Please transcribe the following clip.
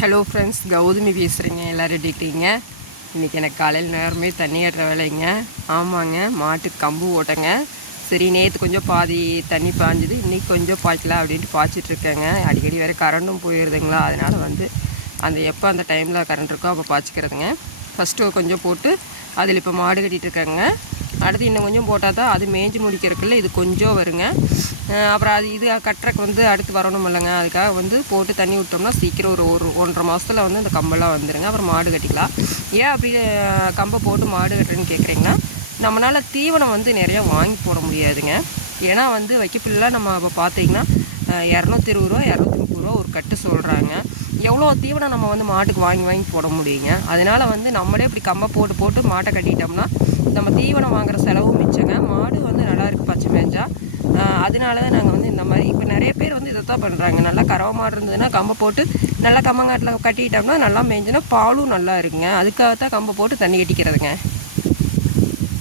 Hello friends, Gautami பேசுகிறேங்க. எல்லோரும் எப்படி இருக்கீங்க? இன்றைக்கி எனக்கு காலையில் நேரமே தண்ணி ஏற்ற வேலைங்க. ஆமாங்க, மாட்டுக்கு கம்பு ஓட்டங்க. சரி, நேற்று கொஞ்சம் பாதி தண்ணி பாய்ஞ்சுது, இன்றைக்கி கொஞ்சம் பாய்க்கலாம் அப்படின்ட்டு பாய்ச்சிட்ருக்கேங்க. அடிக்கடி வேறு கரண்ட்டும் போயிடுதுங்களா, அதனால் அந்த எப்போ அந்த டைமில் கரண்ட் இருக்கோ அப்போ பாய்ச்சிக்கிறதுங்க. ஃபஸ்ட்டு கொஞ்சம் போட்டு அதில் இப்போ மாடு கட்டிகிட்ருக்கேங்க. அடுத்து இன்னும் கொஞ்சம் போட்டால் தான் அது மேய்ஞ்சி முடிக்கிறதுக்குள்ள இது கொஞ்சம் வருங்க. அப்புறம் அது இது கட்டுறக்கு அடுத்து வரணும் இல்லைங்க, அதுக்காக போட்டு தண்ணி விட்டோம்னா சீக்கிரம் ஒரு 1.5 மாதத்தில் அந்த கம்பெல்லாம் வந்துடுங்க. அப்புறம் மாடு கட்டிக்கலாம். ஏன் அப்படி கம்பை போட்டு மாடு கட்டுறேன்னு கேட்குறீங்கன்னா, நம்மளால் தீவனம் நிறையா வாங்கி போட முடியாதுங்க. ஏன்னா வைக்கப்பில்லாம் நம்ம இப்போ பார்த்தீங்கன்னா 220 ரூபா 230 ரூபா ஒரு கட்டு சொல்கிறாங்க. எவ்வளோ தீவனம் நம்ம மாட்டுக்கு வாங்கி போட முடியுங்க. அதனால் நம்மளே இப்படி கம்பை போட்டு மாட்டை கட்டிட்டோம்னா நம்ம தீவனம் வாங்குகிற செலவும் மிச்சங்க. மாடு நல்லா இருக்குது பச்சை மேய்ஞ்சா. அதனால தான் நாங்கள் இந்த மாதிரி இப்போ நிறைய பேர் இதை தான் பண்ணுறாங்க. நல்லா கறவை மாடு இருந்ததுன்னா கம்பை போட்டு நல்லா கம்மங்காட்டில் கட்டிட்டோம்னா நல்லா மேய்ஞ்சுன்னா பாலும் நல்லா இருக்குங்க. அதுக்காகத்தான் கம்பை போட்டு தண்ணி கட்டிக்கிறதுங்க.